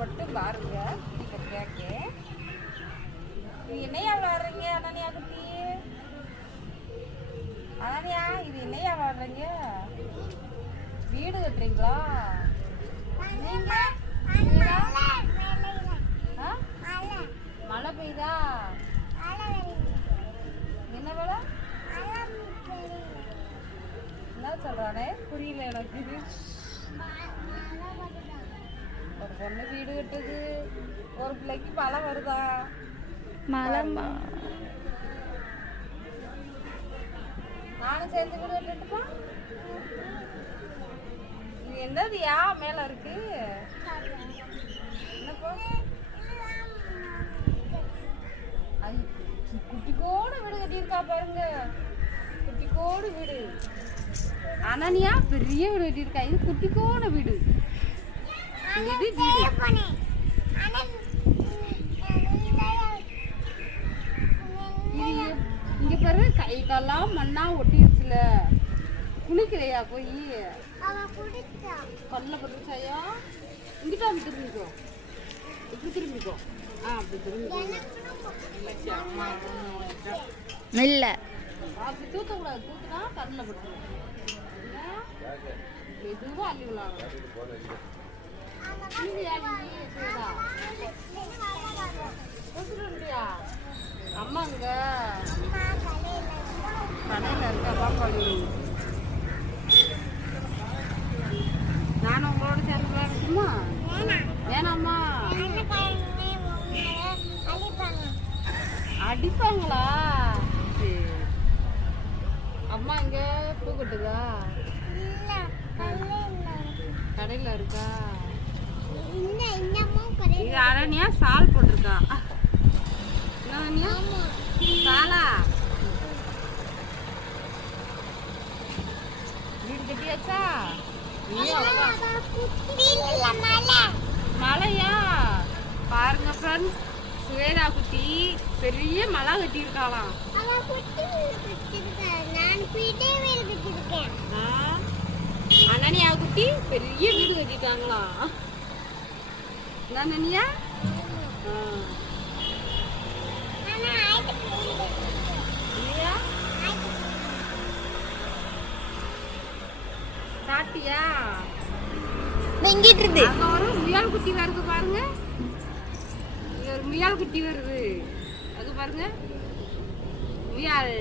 மட்டும் பாருங்க கேக்கு. இது என்னையா விளாடுறீங்க அனன்யா குட்டி? அனன்யா இது என்னையா விளாடுறீங்க? வீடு கட்டுறீங்களா? மழை பெய்யுதா? என்ன வேலை? என்ன சொல்றானே புரியல எனக்கு. ஒரு பொண்ணு வீடு கட்டுது, ஒரு பிள்ளைக்கு மழை வருதா? மழைமா நானும் சேர்ந்து வீடு கட்டுட்டுப்பா. இது என்னதுயா மேல இருக்கு? என்னப்பா அது குட்டிக்கோடு வீடு கட்டியிருக்கா பாருங்க. குட்டிக்கோடு வீடு. அனன்யா பெரிய வீடு கட்டியிருக்கா. இது குட்டிக்கோடு வீடு. இது வீடு இங்க பாரு. கை கால்லாம் மண்ணா ஒட்டிருச்சுல. குளிக்கலையா போய்? கல்ல பட்டுச்சாயா? இங்கிட்ட வந்து திரும்பிக்கோ. இப்படி திரும்பிக்கோ. அப்படி திரும்பிக்கோ. இல்ல அப்படி தூக்கக்கூடாது. தூக்குனா கண்ணில் பட்டுரும். மெதுவாக அள்ளி விளாடணும். அம்மா அங்க கடையில் இருக்க பாப்பாளி. நானும் உங்களோட சேர்ந்து விளையாடட்டுமா? வேணாம்மா. அடிப்பாங்களா? அம்மா இங்க பூ கட்டுதா? கடையில் இருக்கா? இது அனன்யா சால் போட்டிருக்கா. என்ன சாலா? வீடு கட்டியாச்சா? மழையா? பாருங்க ஃப்ரெண்ட்ஸ், சுவேதா குட்டி பெரிய மலை கட்டியிருக்காளாம். அனன்யா குட்டி பெரிய வீடு கட்டிட்டாங்களா? அனன்யா சாட்டியா? அங்க ஒரு முயல் குட்டி வருது பாருங்க. ஒரு முயல் குட்டி வருது. அது பாருங்க முயல்.